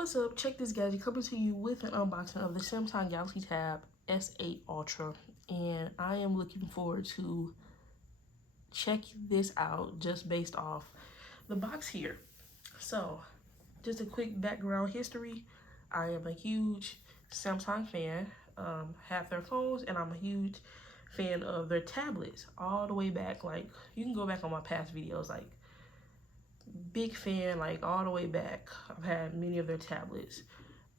What's up? Check this gadget coming to you with an unboxing of the Samsung Galaxy Tab S8 Ultra, and I am looking forward to checking this out just based off the box here. So, just a quick background history. I am a huge Samsung fan, have their phones, and I'm a huge fan of their tablets all the way back. Like, you can go back on my past videos, like, big fan, like all the way back. I've had many of their tablets,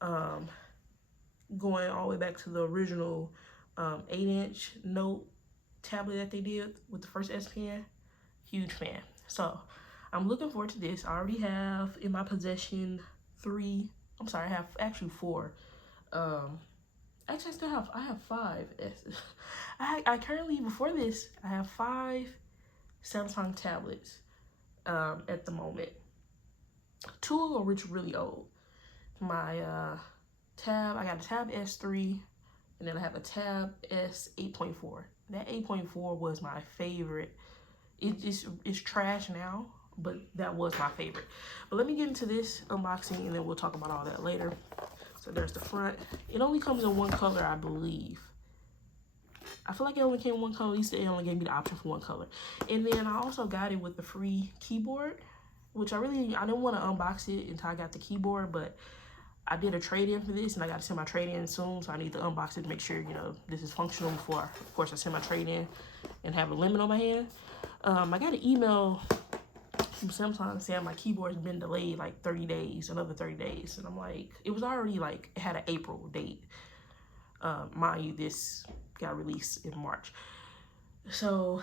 going all the way back to the original 8-inch Note tablet that they did with the first S Pen. Huge fan. So I'm looking forward to this. I already have in my possession I have actually 4. Actually, I have 5. I currently, before this, I have 5 Samsung tablets at the moment. 2 of which are really old. My Tab, I got a Tab S3, and then I have a Tab S 8.4. That 8.4 was my favorite. It's trash now, but that was my favorite. But let me get into this unboxing, and then we'll talk about all that later. So there's the front. It only comes in one color, I believe. I feel like it only came in one color. At least they only gave me the option for one color. And then I also got it with the free keyboard, which I didn't want to unbox it until I got the keyboard, but I did a trade-in for this, and I got to send my trade-in soon, so I need to unbox it to make sure, you know, this is functional before, of course, I send my trade-in and have a limit on my hand. I got an email from Samsung saying my keyboard's been delayed like 30 days, another 30 days, and I'm like, it was already like, it had an April date. Mind you, this got released in March. So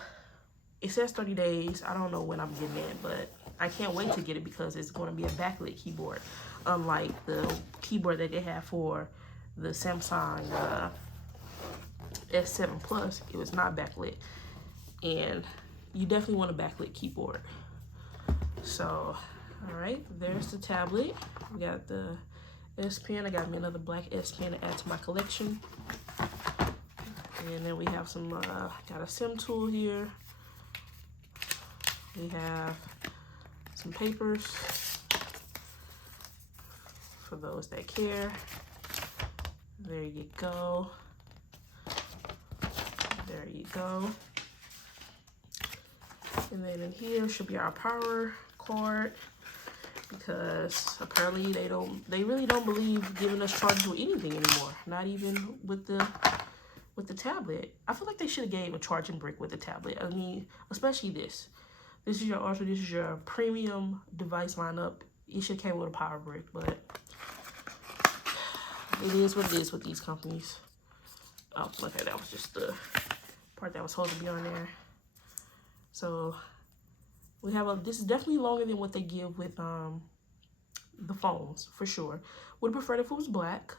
it says 30 days. I don't know when I'm getting it, but I can't wait to get it because it's going to be a backlit keyboard. Unlike the keyboard that they have for the Samsung S7 Plus, it was not backlit. And you definitely want a backlit keyboard. So, all right, there's the tablet. We got the S Pen. I got me another black S Pen to add to my collection. And then we have some, got a SIM tool here. We have some papers for those that care. There you go. There you go. And then in here should be our power cord, because apparently they really don't believe giving us charges with anything anymore. Not even with the tablet. I feel like they should have gave a charging brick with the tablet. I mean, especially this. This is your Ultra, this is your premium device lineup. It should have came with a power brick, but it is what it is with these companies. Oh, okay, that was just the part that was supposed to be on there. So we have this is definitely longer than what they give with the phones, for sure. Would have preferred if it was black,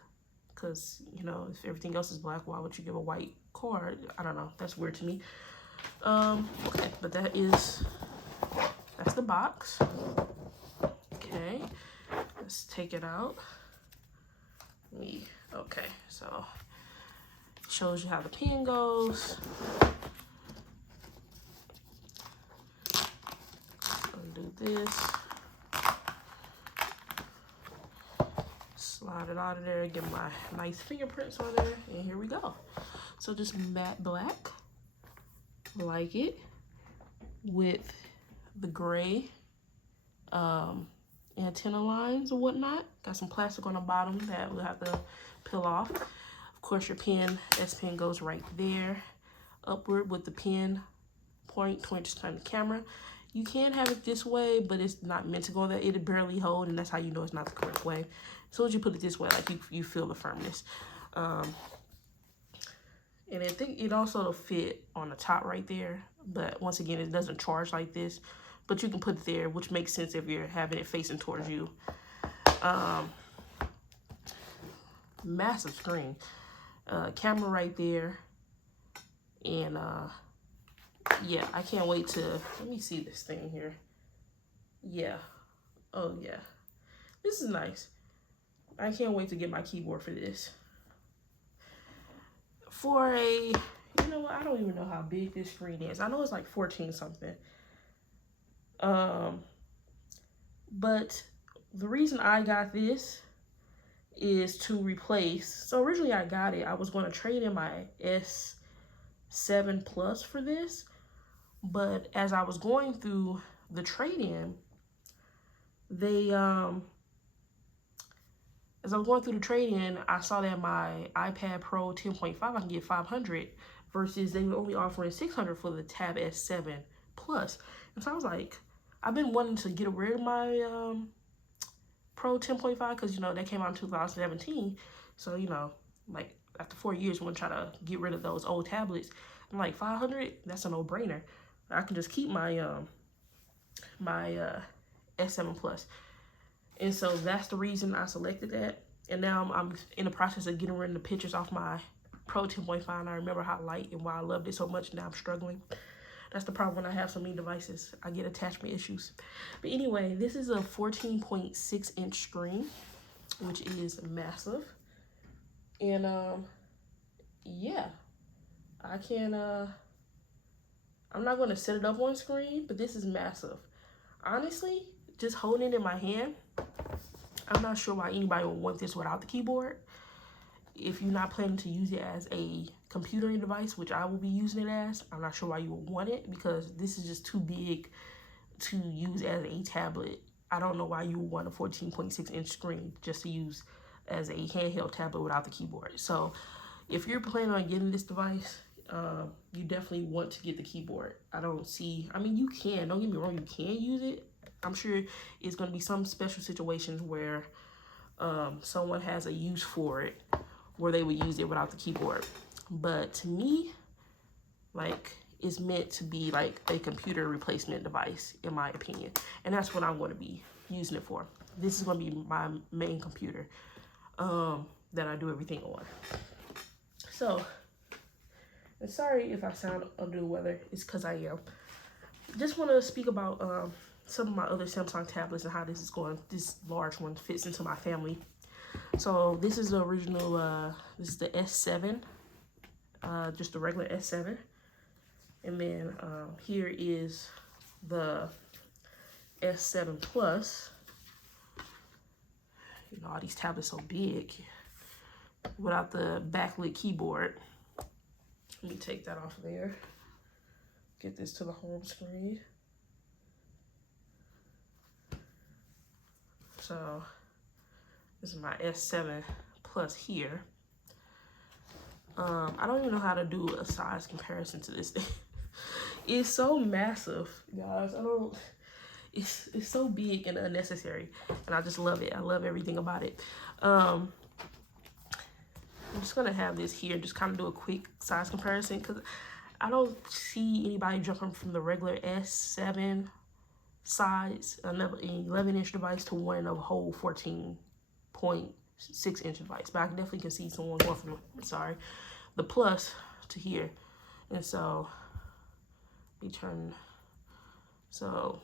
because, you know, if everything else is black, why would you give a white card? I don't know, that's weird to me. Okay, but that's the box. Okay, let's take it out. Okay, so shows you how the pen goes. Undo this. Slide it out of there, get my nice fingerprints on there, and here we go. So just matte black, like it, with the gray antenna lines or whatnot. Got some plastic on the bottom that we'll have to peel off. Of course, your pen, S Pen, goes right there, upward with the pen point towards the camera. You can have it this way, but it's not meant to go there. It'll barely hold, and that's how you know it's not the correct way. As soon as you put it this way, like you feel the firmness. And I think it also fit on the top right there, but once again, it doesn't charge like this. But you can put it there, which makes sense if you're having it facing towards you. Massive screen. Camera right there. And yeah, I can't wait to, let me see this thing here. Yeah. Oh yeah. This is nice. I can't wait to get my keyboard for this. For you know what, I don't even know how big this screen is. I know it's like 14 something. But the reason I got this is to replace. So originally I got it. I was going to trade in my S7 Plus for this, but as I was going through the trade-in, as I was going through the trade-in, I saw that my iPad Pro 10.5 I can get 500 versus they were only offering 600 for the Tab S7 Plus. And so I was like, I've been wanting to get rid of my Pro 10.5 because, you know, that came out in 2017. So, you know, like after 4 years, we're going to try to get rid of those old tablets. I'm like, 500, that's a no-brainer. I can just keep my S7 Plus. And so that's the reason I selected that. And now I'm in the process of getting rid of the pictures off my Pro 10.5. And I remember how light and why I loved it so much. Now I'm struggling. That's the problem when I have so many devices. I get attachment issues. But anyway, this is a 14.6 inch screen, which is massive. And yeah, I can I'm not going to set it up on screen, but this is massive. Honestly, just holding it in my hand, I'm not sure why anybody would want this without the keyboard. If you're not planning to use it as a computing device, which I will be using it as, I'm not sure why you would want it, because this is just too big to use as a tablet. I don't know why you would want a 14.6 inch screen just to use as a handheld tablet without the keyboard. So if you're planning on getting this device, you definitely want to get the keyboard. I mean, you can, don't get me wrong, you can use it. I'm sure it's going to be some special situations where someone has a use for it, where they would use it without the keyboard. But to me, like, it's meant to be like a computer replacement device, in my opinion. And that's what I'm going to be using it for. This is going to be my main computer that I do everything on. So, and sorry if I sound under the weather. It's because I am. Just want to speak about some of my other Samsung tablets and how this is going. This large one fits into my family. So this is the original, this is the S7, just the regular S7. And then here is the S7 Plus. You know, all these tablets so big without the backlit keyboard. Let me take that off there. Get this to the home screen. So this is my S7 Plus here. I don't even know how to do a size comparison to this thing. It's so massive, guys. It's so big and unnecessary, and I just love it. I love everything about it. I'm just gonna have this here, just kind of do a quick size comparison, because I don't see anybody jumping from the regular S7 size, another 11-inch device, to one of a whole 14.6-inch device. But I definitely can see someone going from, the Plus to here. And so, let me turn, so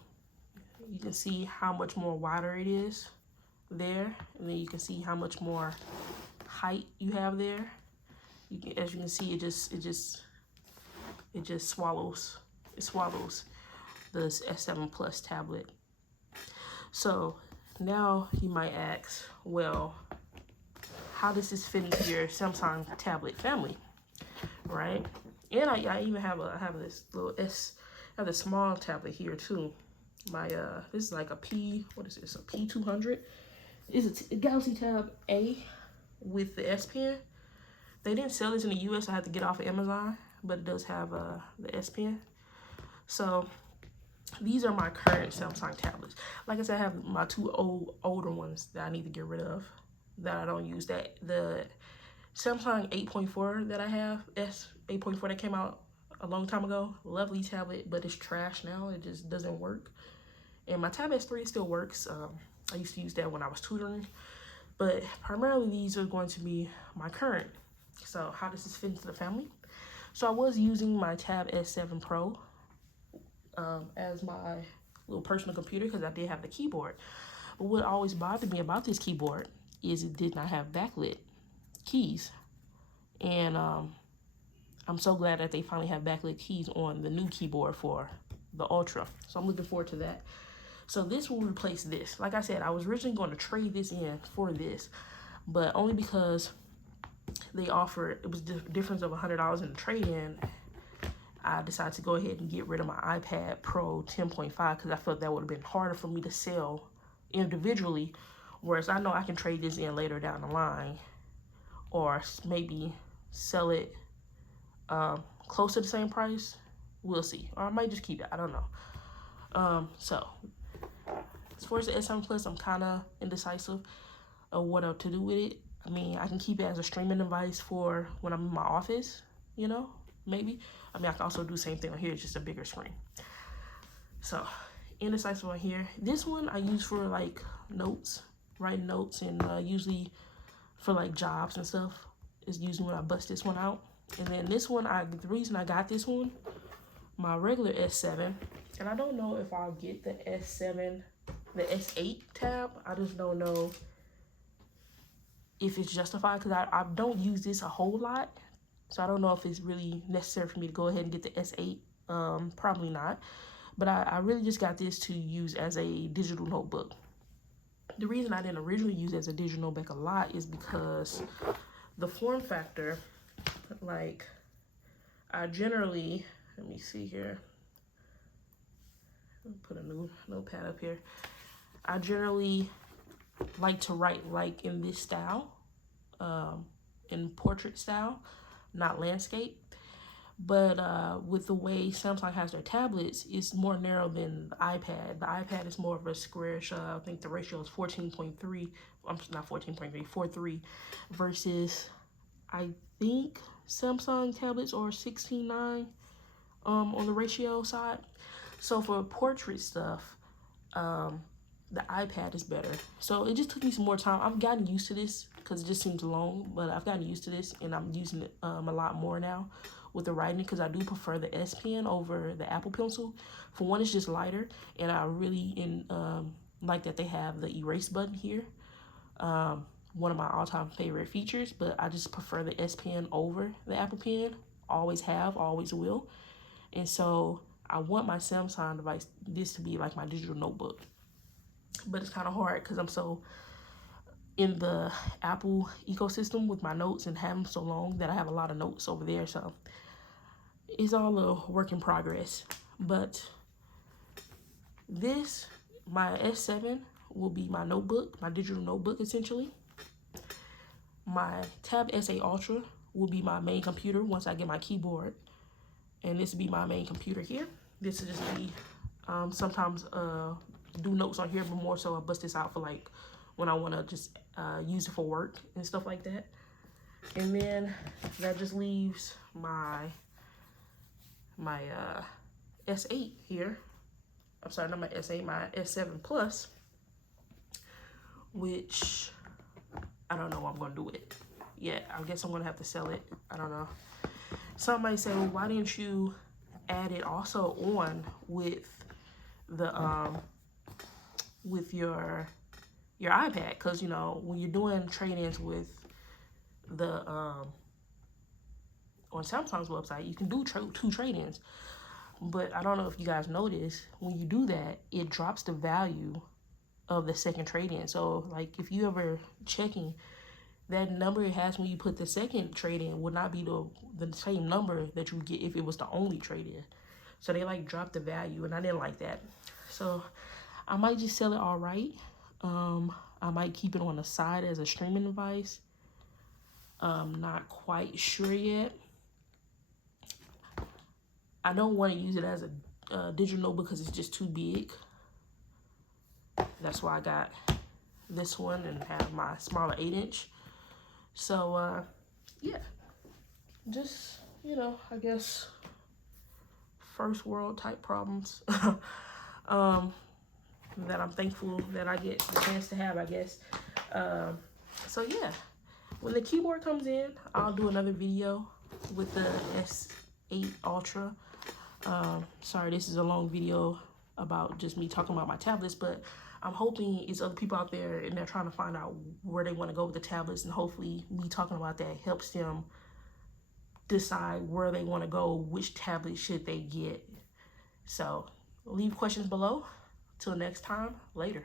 you can see how much more wider it is there, and then you can see how much more height you have there. As you can see, it just swallows. It swallows the S7 Plus tablet. So now you might ask, well, how does this fit into your Samsung tablet family, right? And I even have this little I have a small tablet here too. My this is like a P200. It's a Galaxy Tab A with the S Pen. They didn't sell this in the US, so I had to get off of Amazon, but it does have the S Pen. So these are my current Samsung tablets. Like I said, I have my two older ones that I need to get rid of, that I don't use. That the Samsung 8.4 that I have, S8.4 that came out a long time ago, lovely tablet, but it's trash now. It just doesn't work. And my Tab S3 still works. I used to use that when I was tutoring, but primarily these are going to be my current. So how does this fit into the family? So I was using my Tab S7 Pro as my little personal computer, because I did have the keyboard. But what always bothered me about this keyboard is it did not have backlit keys. And I'm so glad that they finally have backlit keys on the new keyboard for the Ultra. So I'm looking forward to that. So this will replace this. Like I said, I was originally going to trade this in for this, but only because they offered, it was the difference of $100 in the trade-in, I decided to go ahead and get rid of my iPad Pro 10.5 because I felt that would have been harder for me to sell individually, whereas I know I can trade this in later down the line, or maybe sell it close to the same price. We'll see, or I might just keep it. I don't know. So as far as the S7 Plus, I'm kind of indecisive of what to do with it. I mean, I can keep it as a streaming device for when I'm in my office, you know, maybe. I mean, I can also do the same thing on here, it's just a bigger screen. So, indecisive on here. This one I use for like notes, writing notes, and usually for like jobs and stuff is usually when I bust this one out. And then this one, the reason I got this one, my regular S7, and I don't know if I'll get the S7, the S8 tab. I just don't know if it's justified because I don't use this a whole lot. So I don't know if it's really necessary for me to go ahead and get the S8. Probably not. But I really just got this to use as a digital notebook. The reason I didn't originally use it as a digital notebook a lot is because the form factor, like, I generally, let me see here. Let me put a new notepad up here. I generally like to write like in this style, in portrait style, not landscape. But with the way Samsung has their tablets, it's more narrow than the iPad. The iPad is more of a squarish, I think the ratio is 14.3, not 14.3, 4.3, versus I think Samsung tablets are 16:9 on the ratio side. So for portrait stuff, the iPad is better. So it just took me some more time. I've gotten used to this because it just seems long, but I've gotten used to this and I'm using it a lot more now with the writing because I do prefer the S Pen over the Apple Pencil. For one, it's just lighter, and I really like that they have the erase button here. One of my all-time favorite features, but I just prefer the S Pen over the Apple Pen. Always have, always will. And so I want my Samsung device, this to be like my digital notebook. But it's kind of hard because I'm so in the Apple ecosystem with my notes and have them so long that I have a lot of notes over there. So it's all a work in progress. But this, my S7 will be my notebook, my digital notebook essentially. My Tab S8 Ultra will be my main computer once I get my keyboard. And this will be my main computer here. This will just be sometimes do notes on here, but more so I bust this out for like when I want to just use it for work and stuff like that. And then that just leaves my S8 here. I'm sorry, not my S8, my S7 Plus, which I don't know what I'm gonna do with it yet. I guess I'm gonna have to sell it. I don't know. Somebody say, well, why didn't you add it also on with the with your iPad? Because you know when you're doing trade-ins with the on Samsung's website, you can do 2 trade-ins. But I don't know if you guys notice, when you do that, it drops the value of the second trade-in. So like if you ever checking, that number it has when you put the second trade-in would not be the same number that you would get if it was the only trade-in. So they like dropped the value, and I didn't like that. So I might just sell it outright. I might keep it on the side as a streaming device. Not quite sure yet. I don't want to use it as a digital notebook because it's just too big. That's why I got this one and have my smaller 8-inch. So yeah, just, you know, I guess first world type problems that I'm thankful that I get the chance to have, I guess. So yeah, when the keyboard comes in, I'll do another video with the S8 Ultra. Sorry, this is a long video about just me talking about my tablets, but I'm hoping it's other people out there and they're trying to find out where they want to go with the tablets, and hopefully me talking about that helps them decide where they want to go, which tablet should they get. So leave questions below. Till next time, later.